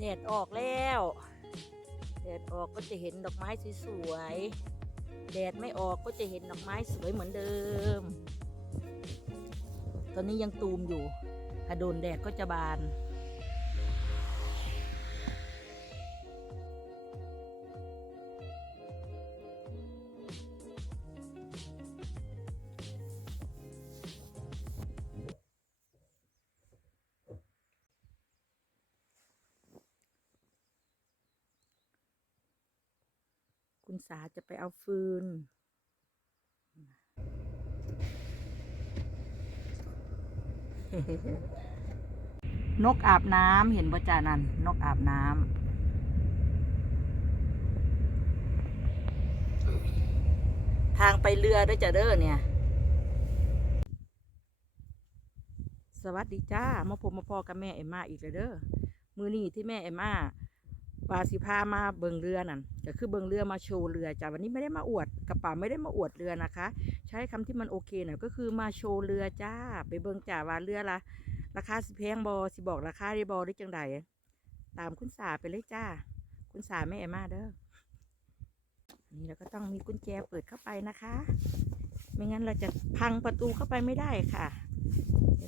แดดออกแล้วแดดออกก็จะเห็นดอกไม้สวยๆแดดไม่ออกก็จะเห็นดอกไม้สวยเหมือนเดิม ตอนนี้ยังตูมอยู่ถ้าโดนแดดก็จะบาน คุณสาจะไปเอาฟืน นกอาบน้ำเห็นบ่จานันนกอาบน้ำทางไปเรือเด้วยจ้ะเด้อเนี่ย สวัสดีจ้ามาพบมาพอกับแม่เอ็มมาอีกแล้วเด้อมือนี้ที่แม่เอ็มมา ปาสิพามาเบิงเรือนั่นก็คือเบิงเรือมาโชว์เรือจ้าวันนี้ไม่ได้มาอวดกระเป๋าไม่ได้มาอวดเรือนะคะ ใช้คำที่มันโอเคหน่อยก็คือมาโชว์เรือจ้า ไปเบิงจ้าว่าเรือละราคาสิแพงบอสิบอกราคาได้บอได้จังใดตามคุณสาไปเลยจ้า คุณสาแม่เอ็มาเด้อนนี้เราก็ต้องมีกุญแจเปิดเข้าไปนะคะ ไม่งั้นเราจะพังประตูเข้าไปไม่ได้ค่ะ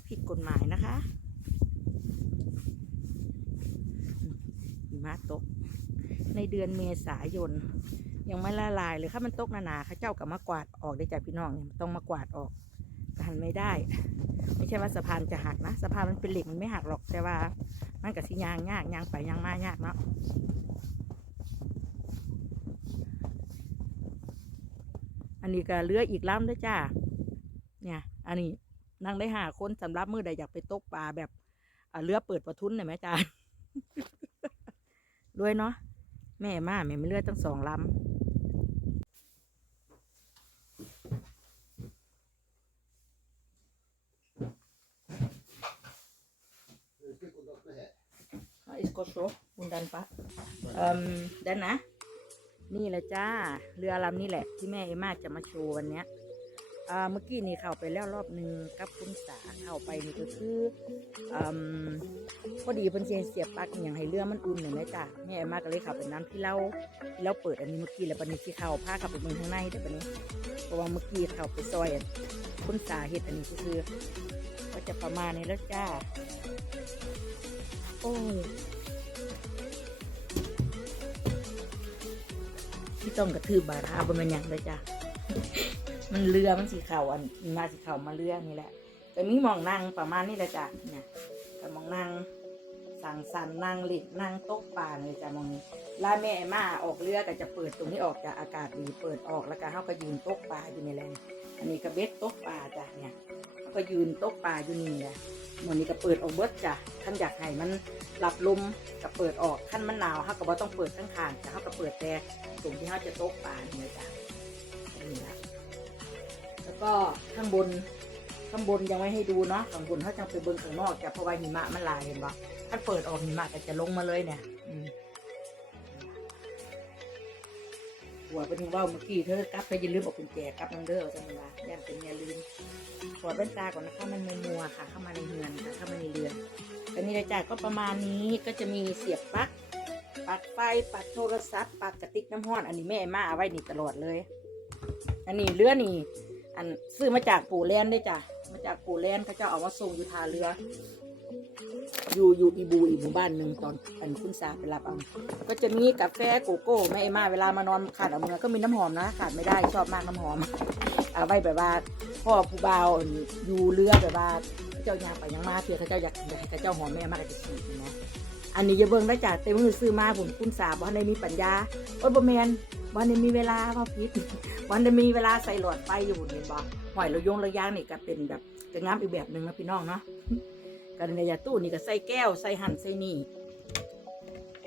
ผิดกฎหมายนะคะอืมหิ มะตก ในเดือนเมษายน ยังไม่ละลายเลยถ้ามันตกหนาๆเข้าเจ้ากับมากวาดออกได้จากพี่น้องเนี่ยต้องมากวาดออกหันไม่ได้ ไม่ใช่ว่าสะพานจะหักนะสะพานมันเป็นเหล็กมันไม่หักหรอกแต่ว่า มันกับสิยางยากยางไปยางมายากเนาะอันนี้ก็เรืออีกลำด้วยจ้าเนี่ยอันนี้นั่งได้หาคนสำหรับมือใดอยากไปตกปลาแบบอ่าเรือเปิดประทุนเห็นไหมจ้า รวยเนาะแม่มาแม่ไม่เลือดตั้งสองลำ Ja, ich går så und dann pa เอ่มดันนะ นี่แหละจ้า เรือลำนี้แหละ ที่แม่เอมาจะมาโชว์วันเนี้ย อ่าเมื่อกี้นี่เข้าไปแล้วรอบหนึ่งกับคุณสาเข้าไปนี่ก็คืออพอดีเพิ่นเสียเสียบปลั๊กอย่างให้เรือมันอุ่นหน่อยไหมจ้าแม่มาก็เลยเข้าไปน้ำที่เราที่เราเปิดอันนี้เมื่อกี้แล้วปันนี้ที่เข้าพาเข้าไปเมืองข้างในเดี๋ยวปันนี้เพราะว่าเมื่อกี้เข้าไปซอยคุณสาเห็ดอันนี้ก็คือ ก็จะประมาณนี้แล้วจ้าโอ้ที่ต้องกระทืบบาราบนมันยังเลยจ้ะ มันเรือมันสีขาวอันมาสีขาวมาเรือนี่แหละแต่มีมองนั่งประมาณนี้แหละจ้ะเนี่ยแต่มองนั่งสั่งสันนั่งหลิดนั่งโต๊ะป่าเลยจ้ะมองนี้ลาแม่มาออกเรือก็จะเปิดตรงนี้ออกจากอากาศดีเปิดออกแล้วก็เขาก็ยืนโต๊ะป่าอยู่ในแรงอันนี้ก็เบ็ดโต๊ะป่าจ้ะเนี่ยเขาก็ยืนโต๊ะป่าอยู่นี่แหละมันนี้ก็เปิดออกเบิดจ้ะท่านอยากให้มันหลับลมก็เปิดออกขั้นมันหนาวเขาก็บ่ต้องเปิดข้างๆแต่เขาก็เปิดแต่ตรงที่เขาจะโต๊ะป่านี่เลยจ้ะนี่ละ แล้วก็ข้างบนข้างบนยังไม่ให้ดูเนาะข้างบนเขาจะไปเบิ่งข้างนอกจะเพราะว่าหิมะมันลายเห็นปะถ้าเปิดออกหิมะก็จะลงมาเลยเนี่ยหัวเป็นว่าเมื่อกี้เธอกลับไปย่าลืมเอากุญแจกลับนังเด้อจังหวะย่านเป็นอย่าลืมถอดแว่นตาก่อนนะคะมันไม่มัวค่ะ เข้ามาในเรือนค่ะเข้ามาในเรือนแต่นี่รายจ่ายก็ประมาณนี้ก็จะมีเสียบปลั๊กปลั๊กไฟปลั๊กโทรศัพท์ปลั๊กกระติกน้ำห้อน อันนี้แม่มาเอาไว้นี่ตลอดเลย อันนี้เรือนี่ อันซื้อมาจากปู่แลนด์ได้จ้ะมาจากปู่แลนด์เขาเจะเอามาส่งอยู่ท่าเรือ อยู่อยู่อีบูอีหมู่บ้านหนึ่งตอนอันคุณสาไปรับเอาก็จะมีกาแฟโกโก้แม่เอมาเวลามานอนขาดเอาเมือก็มีน้ำหอมนะขาดไม่ได้ชอบมากน้ำหอมเอาไว้แบบว่าพ่อผู้บ่าวอยู่เรือแบบว่าเจ้ายางไปยังมาเพื่อเขาเจ้าอยากให้เขาเจ้าหอมแม่มากจะฉีดนะอันนี้อย่าเบิ่งได้จากเต็มมือซื้อมาผมคุณสาบ่ได้มีปัญญาโอ้ยบ่แมน บ่ได้มีเวลาพ่อพิษบ่ได้มีเวลาใส่หลอดไฟอยู่เห็นบ่หอยเรายงระยางนี่ก็เป็นแบบก็งามอีกแบบหนึ่งนะพี่น้องเนาะกันในยาตู้นี่ก็ใส่แก้วใส่หั่นใส่นี่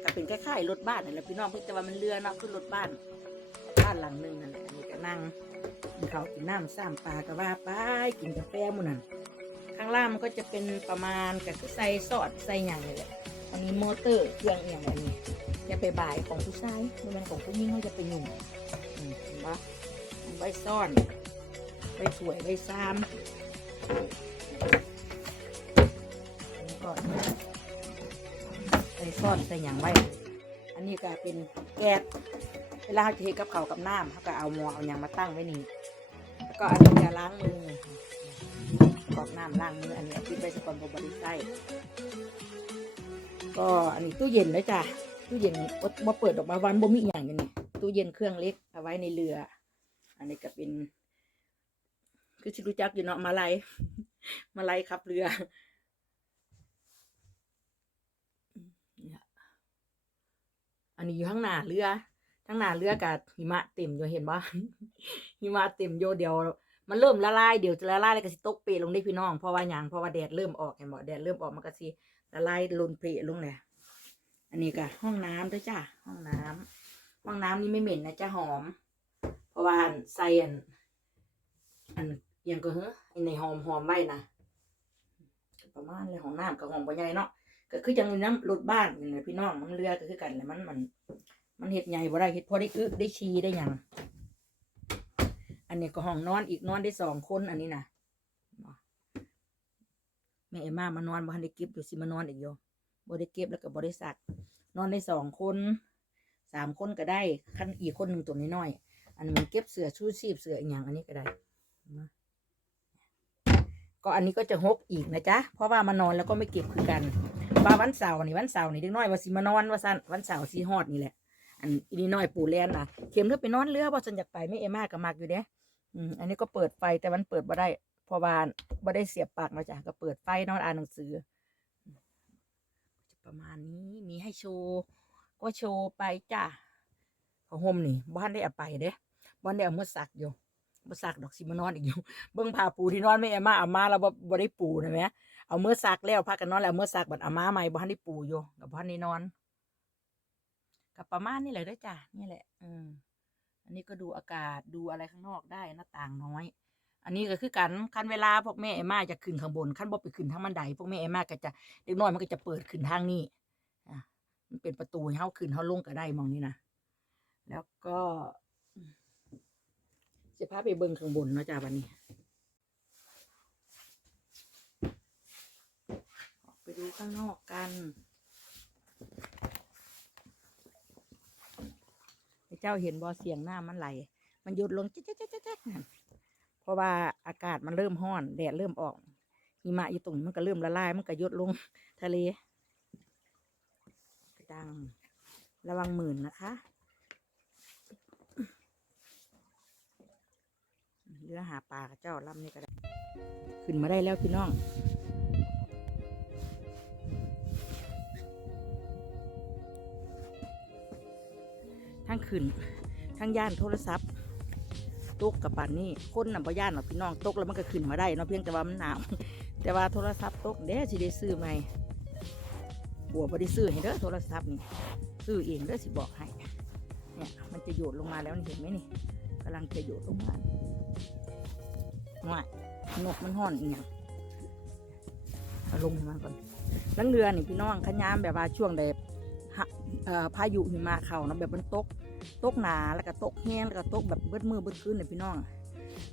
ก็เป็นคล้ายๆรถบ้านนั่นแหละพี่น้องเพิ่งแต่ว่ามันเรือเนาะขึ้นรถบ้านบ้านหลังหนึ่งนั่นแหละอันนี้ก็นั่งกินเขาวกินน้ำซ้ำปลาก็ว่าไปกินกาแฟมูนั่นข้างล่างมันก็จะเป็นประมาณกับใส่ซอสใส่อย่างนี่แหละ อันนี้มอเตอร์เครื่องอหย่างแบบนี้จะไปบ่ายของผู้ชายไม่เป็นของผู้หญิงเขาจะไปหนุ่มอืมเห็นปะไว้ซ่อนไว้สวยไว้ซ้ำก่อนส่ซ่อนใส่หยังไว้ อันนี้ก็เป็นแก๊สเวลาเราจะเทกับเขากับน้ำเขาก็เอาหม้อเอาหยังมาตั้งไว้นี่แล้วก็อันนี้จะล้างมือกรอกน้ำล้างมืออันนี้เอาปิดไว้สก่อนบบริไซ ก็อันนี้ตู้เย็นเลยจ้ะตู้เย็นบ่บ่เปิดออกมาวันบ่มีอย่างอยู่นี่ตู้เย็นเครื่องเล็กเอาไว้ในเรือ อันนี้ก็เป็น คือชิรู้จักอยู่เนาะมาลายมาลายขับเรืออันนี้อยู่ข้างหน้าเรือข้างหน้าเรือกับหิมะเต็มอยู่เห็นปะหิมะเต็มโยเดียวมันเริ่มละลายเดี๋ยวจะละลายแล้วก็สิตกเปรลงได้พี่น้องเพราะว่าหยังเพราะว่าแดดเริ่มออกเห็นบ่แดดเริ่มออกมันก็สิ ละลายลนเปรลงแหละอันนี้ก็ห้องน้ำด้วยจ้ะห้องน้ำห้องน้ำนี่ไม่เหม็นนะจ้ะหอม เพราะว่าใส่อันอันอียังก็เฮ้อในหอมหอมไว้นะประมาณเลยของน้ำกับหอมปัใหญ่เนาะก็คือจังน้ำรถบ้านนี่แหละพี่น้องมันเรือก็คือกันแหละมันมัน มันเห็ดใหญ่บ่ได้เห็ดพอได้อึได้ชีได้ยังอันนี้ก็ห้องนอนอีกนอนได้สองคนอันนี้นะ แม่เอ็มมามานอนบ่ทันได้เก็บอยู่สิมานอนอีกโยบ่ได้เก็บแล้วก็บ่ได้ซัก นอนได้สองคนสามคนก็ได้คันอีกคนหนึ่งตัวน้อยๆอันนี้มันเก็บเสือชูชีพเสืออีกอย่างอันนี้ก็ได้ก็อันนี้ก็จะหกอีกนะจ๊ะเพราะว่ามานอนแล้วก็ไม่เก็บคือกันว่าวันเสาร์นี่วันเสาร์นี่เด็กน้อยว่าสิมานอนว่าสันวันเสาร์สีฮอดนี่แหละ อันนี่น้อยปู่แลนน่ะเข็มเธอไปนอนเรือบ่สันอยากไปไม่เอมากับมักอยู่เด้อืมอันนี้ก็เปิดไฟแต่มันเปิดบ่ได้ พราะว่าบ่ได้เสียบปลั๊กนะจ๊ะก็เปิดไฟนอนอ่านหนังสือ ประมาณนี้มีให้โชว์ก็โชว์ไปจ้ะผ้าห่มนี่บ้านได้เอาไปเด้บ้านได้เอามาซักอยู่มาซักดอกสิมานอนอีกอยู่เบิ่งผ้าปูที่นอนไม่เอามาเอามาแล้วบ่บ่ได้ปูนะแม่เอาเมื่อซักแล้วพากันนอนแล้วเมื่อซักบัดเอามาใหม่บ่ทันได้ปูอยู่กับบ่ทันได้นอนกับประมาณนี้แหละด้อจ้ะนี่แหละอืมอันนี้ก็ดูอากาศดูอะไรข้างนอกได้หน้าต่างน้อย อันนี้ก็คือกันคันเวลาพวกแม่เอม่าจะขึ้นข้างบนคันบ่ไปขึ้นทางบันไดพวกแม่เอม่าก็จะเด็กน้อยมันก็จะเปิดขึ้นทางนี้อะมันเป็นประตูให้เฮาขึ้นเฮาลงก็ได้มองนี่นะแล้วก็จะพาไปเบิ่งข้างบนเนาะจ้ะวันนี้ออกไปดูข้างนอกกันไอ้เจ้าเห็นบอเสียงหน้ามันไหล มันหยุดลงแจ๊กแจ๊กแจ๊กแจ๊ก ราะว่าอากาศมันเริ่มห้อนแดดเริ่มออกหิมะอยู่ตรงนี้มันก็เริ่มละลายมันก็ยดลงทะเลกระดังระวังหมื่นนะคะเรือหาปลากับเจ้าลำนี่ก็ได้ ขึ้นมาได้แล้วพี่น้องทั้งขึ้นทั้งย่านโทรศัพท์ ตกกับป่านนี้คนน่ะบ่ย่านหรอกพี่น้องตกแล้วมันก็ขึ้นมาได้เนาะเพียงแต่ว่ามันหนาวแต่ว่าโทรศัพท์ตกเด้สิได้ซื้อใหม่บัวบ่ได้ซื้อให้เด้อโทรศัพท์นี่ซื้อเองเด้อสิบอกให้เนี่ยมันจะโยดลงมาแล้วนี่เห็นไหมนี่กำลังจะโยดลงมาว่ายนกมันห่อนอีกอย่างเอาลงให้มันก่อนลังเรือนี่พี่น้องขยามแบบว่าช่วงใดฮะเอ่อพายุหิมะเข้าเนาะแบบมันตก ตกหนาแล้วก็ตกแห้งแล้วก็ตกแบบเบิดมือเบิดคืนเนี่ยพี่น้อง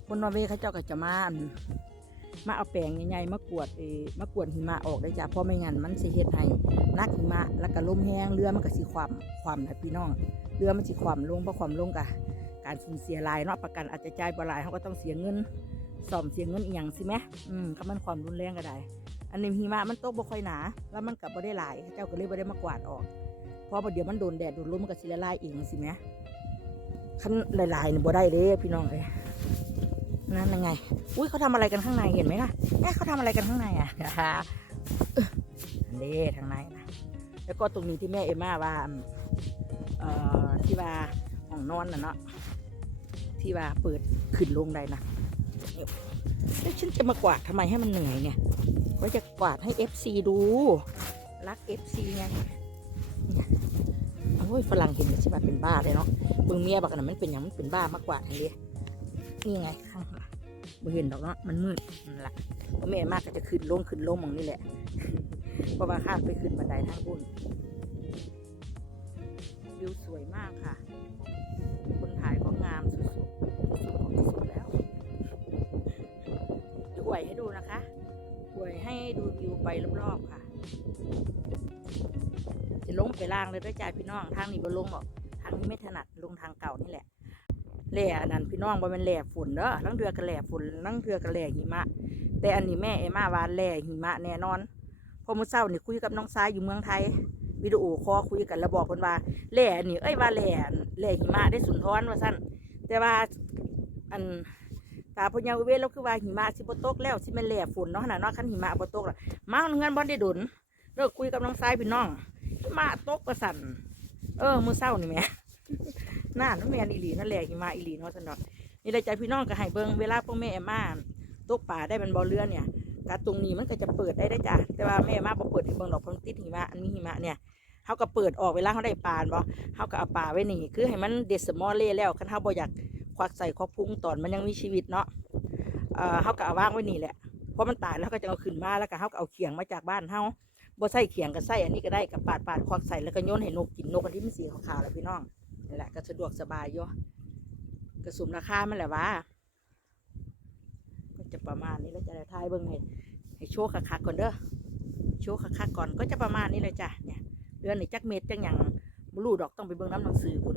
คนนอร์เวย์เขาเจ้าก็จะมามาเอาแปรงใหญ่ๆมากวดเอมากวดหิมะออกได้จ้ะเพราะไม่งั้นมันสิเฮ็ดให้นักหิมะแล้วก็ลมแห้งเรือมันก็สิความความนะพี่น้องเรือมันสิความลงเพราะความลงกะการสูญเสียหลายเนาะประกันอาจจะจ่ายบ่หลายเขาก็ต้องเสียเงินซ่อมเสียเงินอีหยังสิแหมอืมก็มันความรุนแรงก็ได้ อันนี้หิมะมันตกบ่ค่อยหนา แล้วมันก็บ่ได้หลายเขาเจ้าก็เลยบ่ได้มากวาดออก เพราะเดี๋ยวมันโดนแดดโดนลมมันก็สิละลายเองสิแหม่คันหลายๆนี่บ่ได้เลยพี่น้องเอ้ยนั่นยังไง อุ้ยเขาทำอะไรกันข้างในเห็นไหมล่ะเอ๊ะเขาทำอะไรกันข้างในอะอันนี้ทางในนะแล้วก็ตรงนี้ที่แม่เอม่าว่าเอ่อที่ว่าห้องนอนน่ะเนาะที่ว่าเปิดขึ้นลงได้นะแล้วฉันจะมากวาดทำไมให้มันเหนื่อยไงว่าจะกวาดให้ FC ดู รัก FC ไง โอ้ยฝรั่งเห็นใช่ไหมเป็นบ้าเลยเนาะเบิ่งเมียบักน่ะมันเป็นอย่างมันเป็นบ้ามากกว่าอันนี้นี่ไงข้างหลังบ่เห็นดอกเนาะมันมืดนั่นแหละเพราะแม่มากก็จะขึ้นลงขึ้นลงมองนี่แหละเพราะว่าข้ามไปขึ้นบันไดทางบุญวิวสวยมากค่ะ คนถ่ายก็งามสุดๆสุดของสุดแล้วดี๋ยวอวยให้ดูนะคะอวยให้ดูวิวไปรอบๆค่ะ สิลงไปล่างเลยด้วยจ้าพี่น้องทางนี้บ่ลงหรอกทางนี้ไม่ถนัดลงทางเก่านี่แหละแหล่อันนั้นพี่น้องบ่แม่นแหล่ฝุ่นเด้อลังเทือก็แหล่ฝุ่นลังเทือก็แหล่หิมะ แต่อันนี้แม่เอมาว่าแหล่หิมะแน่นอนพอมื้อเช้านี่คุยกับน้องซ้ายอยู่เมืองไทยวิดีโอคอคุยกันแล้วบอกเพิ่นว่าแหล่นนี้เอ้ยว่าแหล่แหล่หิมะได้สุนทรว่าซั่นแต่ว่าอันตาพญาเวศเราคือว่าหิมะสิบ่ตกแล้วสิแม่นแหล่ฝนเนาะขนาดเนาะคันหิมะบ่ตกล่ะมาเงินบ่ได้ดุน เลิกคุยกับน้องซ้ายพี่น้องหิมะตกว่าซั่นเออ มือเช้านี่แม่น่านั่นแม่นอีหลีนั่นแหละหิมะอีหลีเนาะซั่นดอกนี่ได้ใจพี่น้องก็ให้เบิ่งเวลาพวกแม่มาตกป่าได้เป็นบ่อเรือเนี่ยกาตรงนี้มันก็จะเปิดได้ได้จ้ะแต่ว่าแม่มาบ่เปิดให้เบิ่งดอกเพราะมันติดหิมะอันมีหิมะเนี่ยเขาก็เปิดออกเวลาเขาได้ปลาบ่เขาก็เอาปลาไว้นี่คือให้มันเด็ดสมอเล่แล้วคันเขาบ่อยากควักใส่ควักพุงตอนมันยังมีชีวิตเนาะเอ่อเขาก็เอาว่างไว้นี่แหละเพราะมันตายแล้วก็จะเอาขึ้นมาแล้วก็เขาก็เอาเขียงมาจากบ้านเขา บ่ใส่เขียงก็ใส่อันนี้ก็ได้กับปาดปาดควักใส่แล้วก็โยนให้นกกินนกอันที่มันสีขาวๆแล้วพี่น้องนี่แหละก็สะดวกสบายอยู่กระสุมราคามันแหละวะก็จะประมาณนี้แล้วจะได้ทายเบิ่งให้ให้โชว์คักๆก่อนเด้อโชว์คักๆก่อนก็จะประมาณนี้เลยจ้ะเนี่ยเดือนนี่จักเม็ดจังอย่างบรูดอกต้องไปเบิ่งน้ำหนังสือคุณ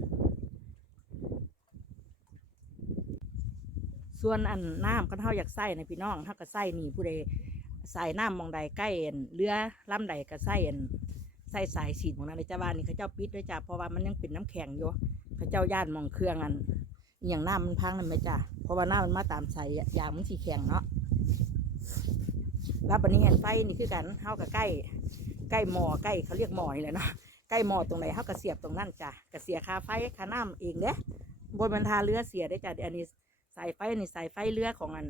ส่วนอันน้ำก็เท่าอยากใส่นพี่น้องเท่ากับใส่นี่ผู้ใด ใส่น้ำมองใดใกล้เอันเรือลำใดก็ใส่อันใส่สายสีดของนั้นในจ้าบ้านนี่เขาเจ้าปิดด้วยจ้าเพราะว่ามันยังเป็นน้ำแข็งอยู่เขาเจ้าย่านมองเครื่องอันอย่างหน้ำมันพังนั่นไหมจ้าเพราะว่าหน้ำมันมาตามใส่ยางมันสีแข็งเนาะแล้วบันนี้เห็นไฟนี่คือกันเท่ากับใกล้ ใกล้หม้อใกล้เขาเรียกหม้อนี่แหละเนาะใกล้หม้อตรงไหนเข้าก็เสียบตรงนั้นจ้ะก็เสียคาไฟคาน้ำเองเด้บนบรรทาเรือเสียได้จ้ะเดี๋ยวอันนี้สายไฟนี่สายไฟเรือของอัน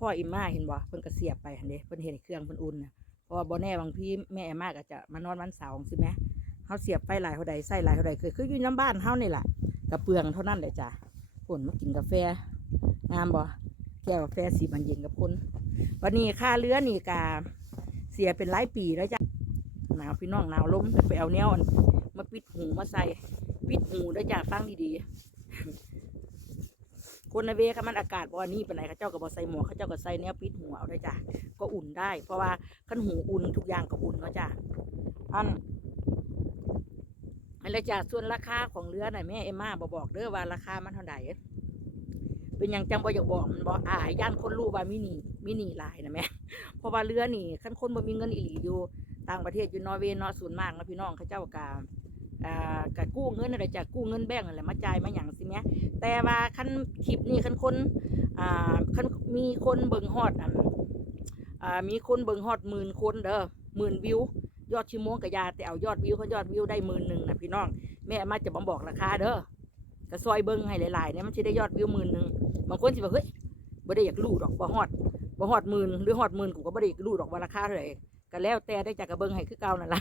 พ่ออิมมาเห็นบ่เพิ่นก็เสียบไปหันเด้เพิ่นเห็นเครื่องเพิ่นอุ่นนะเพราะว่าบ่แน่บางพี่แม่เอมมาก็จะมานอนวันเสาร์ใช่ไหมเขาเสียบไฟหลายเท่าใดใส่หลายเท่าใดคือคืออยู่น้ำบ้านเฮานี่แหละกระเปืองเท่านั้นเลยจ้ะคนมากินกาแฟงามบ่แก้วกาแฟสีบันเย็นกับคนวันนี้ค่าเรือนี่กาเสียเป็นหลายปีแล้วจ้ะหนาวพี่น้องหนาวล้มไปเอาแนวอันมาปิดหูมาใส่ปิดหูได้วจากฟังดีๆ คนในเวค่ะมันอากาศบ่อนนี้เป็นไหนเขาเจ้าก็บอใส่หมวกเขาเจ้าก็ใส่แนวปิดหูเอาได้จ้ะก็อุ่นได้ เพราะว่าขั้นหูอุ่นทุกอย่างก็อุ่นเนาะจ้ะอันอันละจ้ะส่วนราคาของเรือน่ะแม่เอมมาบอบอกเด้อว่าราคามันเท่าไหร่เป็นหยังจังบอยากบอกมันบอกอ่าย่านคนรู้ว่ามินีมินีลายนะแม่เพราะว่าเรือนี่คันคนบ่มีเงินอีหลีอยู่ต่างประเทศอยู่นอร์เวย์เนาะส่วนมากนะพี่น้องเขาเจ้ากา อ่ากะกู้เงินอะไรจากกู้เงินแบงก์อะไรมาจ่ายมาอย่างสิแม่แต่ว่าคันคลิปนี่คันคนอ่าคันมีคนเบิ่งฮอดอ่ามีคนเบิ่งฮอดหมื่นคนเด้อหมื่นวิวยอดชั่วโมงกะยาแต่เอายอดวิวเขายอดวิวได้หมื่นหนึ่งนะพี่น้องแม่มาจะบ่บอกราคาเด้อกระซอยเบิ่งให้หลายๆเนี่ยมันสิได้ยอดวิวหมื่นหนึ่งบางคนสิว่าเฮ้ยบ่ได้อยากรู้ดอกบ่ฮอดบ่ฮอดหมื่นหรือฮอดหมื่นกูก็บ่ได้อยากรู้ดอกว่าราคาเท่าไหร่ก็แล้วแต่ได้จากกระเบิงให้คือเก่านั่นละ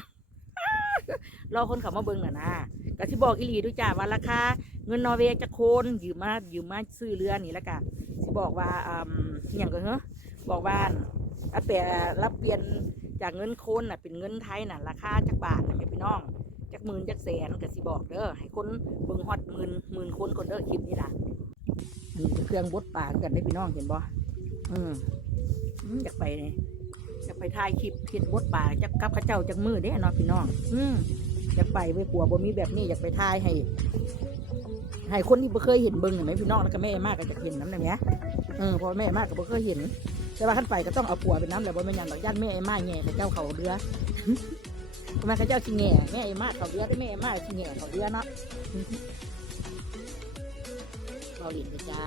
รอคนเขามาเบิงน่ะนะก็ที่บอกอีหลีด้วยจ้าว่าราคาเงินนอร์เวย์จะโคนยืมมายืมมาซื้อเรือนี่แล้วกันสิบอกว่าอ่าอย่างก็เหรอบอกว่ารับเปลี่รับเปลี่ยนจากเงินโคนน่ะเป็นเงินไทยน่ะราคาจักบาทน่ะแม่พี่น้องจักหมื่นจักแสนก็สิบอกเด้อให้คนเบิ่งฮอดหมื่นหมื่นคนคนเด้อคลิปนี้ล่ะอันนี้เครื่องบดปลากันได้พี่น้องเห็นบ่อืมอืมอยากไปเนี่ย จะไปถ่ายคลิปเห็นบทป่าจะกับข้าเจ้าจากมือเด้เนาะพี่น้อง อืมอยากไปไว้ปัวบ่มีแบบนี้อยากไปถ่ายให้ ให้คนที่บ่เคยเห็นเบิ่งเห็นไหมพี่น้องแล้วก็แม่มากก็จะเห็นน้ำได้ไหมเออพอแม่มากก็บ่เคยเห็น แต่ว่าขั้นไปก็ต้องเอาปัวเป็นน้ำแหละบ่แม่นหยังดอกย่านแม่ไอ้มาแง่แต่เจ้าเขาเรือทำไมเขาเจ้าสิงแง่แง่ไอ้มาเขาเรือได้แม่ไอ้มาสิงแง่เขาเรือเนาะเราหลินไปจ้า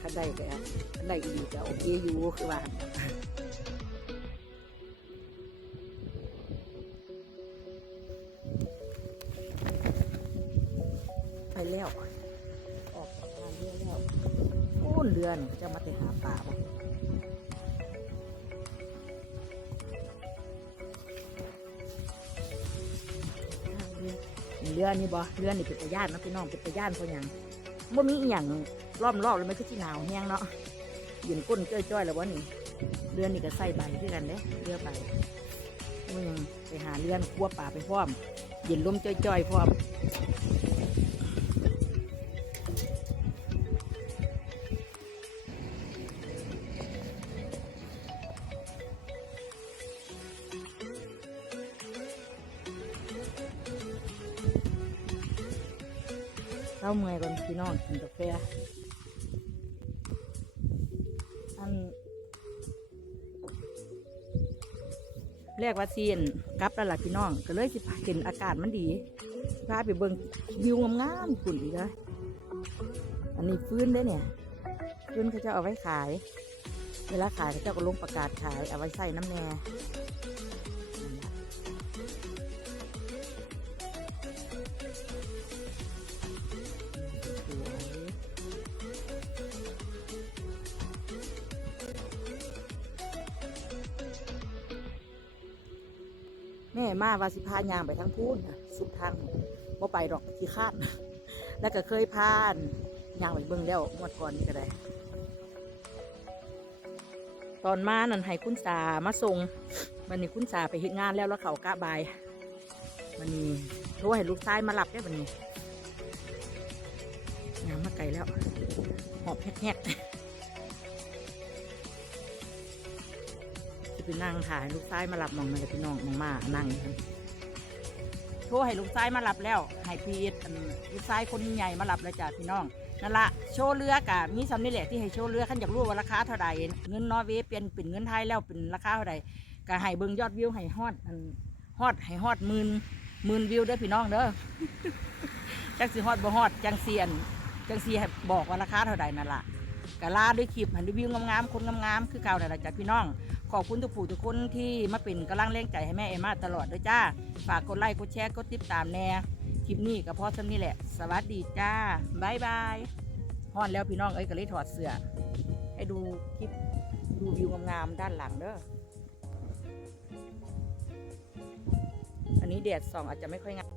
คันได้ไปอะคันได้ก็ดีจะโอเคอยู่คือว่า เรือนี่บ่เรือนี่เป็นตะย่านนะพี่น้องเป็นตะย่านเพราะหยังบ่มีอีหยังล้อมรอบเลยไม่ใช่ที่หนาวแห้งเนาะยืนก้นจ้อยๆแล้ววะนี่เรือนี่ก็ใส่ใบคือกันเด้เรือใบมึงไปหาเรือนคั่วป่าไปพร้อมเย็นลมจ้อยๆพร้อมาเมื่อยก่อนพี่น้องกินกาแฟอันแรกว่าเซียนกลับแล้วล่ะพี่น้อง ก็เลยสิพาเห็นอากาศมันดีพาไปเบิ่งวิวงามๆฝุ่นอีกเลยอันนี้ฟื้นได้เนี่ยฟื้นเขาจะเอาไว้ขาย เวลาขายเขาเจ้าก็ลงประกาศขายเอาไว้ใส่น้ำแน่ ม่มาว่าสิพายางไปทั้งพูนสุดทางบ่ไปดอกขี้คร้าดแล้วก็เคยพานยางไปเบิ่งแล้วงวดก่อนก็ได้ ตอนมานั่นให้คุณสามาส่งวันนี้คุณสาไปเฮ็ดงานแล้วแล้วเขากะบายวันนี้โทรให้ลูกชายมารับได้วันนี้งานมาไกลแล้วหอบแฮกๆ จะไปนั่งถ่ายลูกชายมารับมองมาเลยพี่น้องมองมานั่งโทรให้ลูกชายมารับแล้วให้พี่อันลูกชายคนใหญ่มารับแล้วจ้ะพี่น้องนั่นละโชว์เรือกะมีสำนี่แหละที่ให้โชว์เรือขั้นอยากรู้ว่าราคาเท่าใดเงินนอร์เวย์เปลี่ยนเป็นเงินไทยแล้วเป็นราคาเท่าใดก็ให้เบิ่งยอดวิวให้ฮอดฮอดให้ฮอดหมื่นหมื่นวิวเด้อพี่น้องเด้อจังสีฮอดบ่ฮอดจังเซียนจังสีให้บอกว่าราคาเท่าใดนั่นละ กะลาด้วยคลิปหันรีวิวงามๆคนงามๆคือเก่าแต่นละจ้ะพี่น้อง ขอบคุณทุกผู้ทุกคนที่มาเป็นกำลังแรงใจให้แม่เอมาตลอดด้วยจ้า ฝากกดไลค์กดแชร์กดติดตามแน่คลิปนี้ก็พอสำนี้แหละ สวัสดีจ้าบายบายฮอนแล้วพี่น้องเอ้ยก็เลยถอดเสื้อให้ดูคลิปดูวิวงามๆด้านหลังเด้ออันนี้แดดส่องอาจจะไม่ค่อยงาม